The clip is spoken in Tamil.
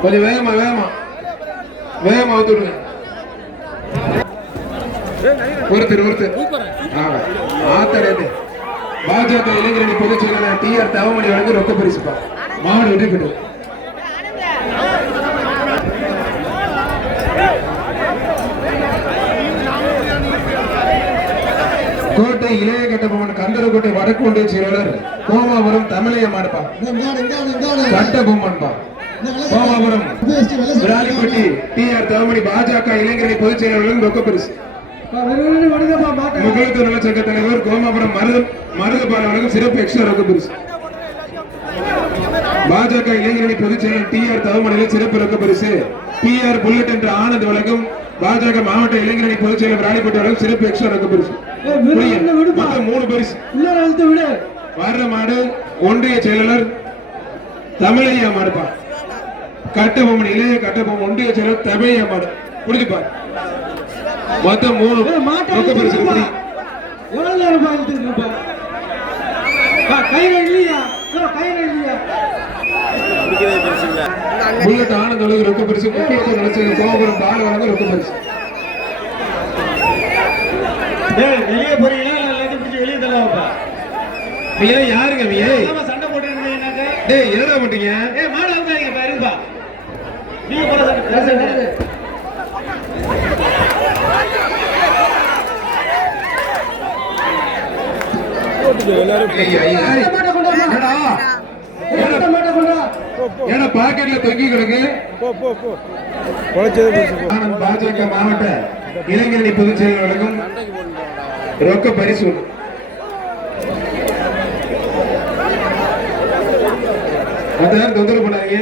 கொஞ்சம் வேகமா வேகமா. வேகமா வந்துடுங்க ஒருத்தர் ஒருத்தர். ஆமா. ஆத்தடையது. பாஜக இளைஞரணி பொதுச் செயலாளர் டி ஆர் தவமணி வழங்கி ரொக்க பரிசுப்பா. மாவட்ட வெற்றி பெற்று கோட்டை இளைய கட்டபொம்மன் கந்தரக்கோட்டை வடக்கு ஒன்றிய செயலாளர் கோமாபுரம் தமிழைய மாடுப்பா. கட்டபொம்மன்பா. கோமாபுரம். விராலிப்பட்டி டி ஆர் தரமணி பாஜக இளைஞரணி பொதுச் செயலாளர்களும் ரொக்க பரிசு. முகலத்தூர் நலச்சங்க தலைவர் கோமாபுரம் மருது மருதுபாலவர்களும் சிறப்பு எக்ஸ்ட்ரா ரொக்க பரிசு. பாஜக இளைஞரணி பொதுச் செயலாளர் டி ஆர் தவமணியில் சிறப்பு ரொக்க பரிசு. பி ஆர் புல்லட் என்ற ஆனந்த் வழங்கும் பாஜக மாவட்ட இளைஞரணி பொதுச் செயலர் ராணிப்பட்டி வழங்கும் சிறப்பு எக்ஸ்ட்ரா ரொக்க பரிசு. மொத்தம் மூணு பரிசு. வர்ற மாடு ஒன்றிய செயலாளர் தமிழையா மாடுப்பா. கட்டபொம்மன் இளைய கட்டபொம்மன் ஒன்றிய செயலர் தமிழையா மாடு. புரிஞ்சுப்பா மொத்தம் மூணு ரொக்க பரிசு புடி. புல்லட் ஆனந்த் வழங்கும் ரொக்க பரிசு முக்கியத்துவம் நினைச்சது கோபுரம் பால வழங்கும் ரொக்க பரிசு. வெளியே போறீங்களா? இல்ல எல்லாத்தையும் பிடிச்சி வெளியே தள்ளுவாப்பா மியே யாருங்க மியே சண்டை போட்டு இருந்தீங்கன்னாக்க டேய் என்னடா பண்றீங்க? ஏய் மாடு அவுக்காதீங்க பாருப்பா நீங்க போற சண்டை பேசுங்க ஏன்னா பாக்கெட்ல தொங்கி கிடக்கு. பாஜக மாவட்ட இளைஞரணி பொதுச் செயலாளருக்கும் ரொக்க பரிசு. தொந்தரவு பண்ணாதீங்க.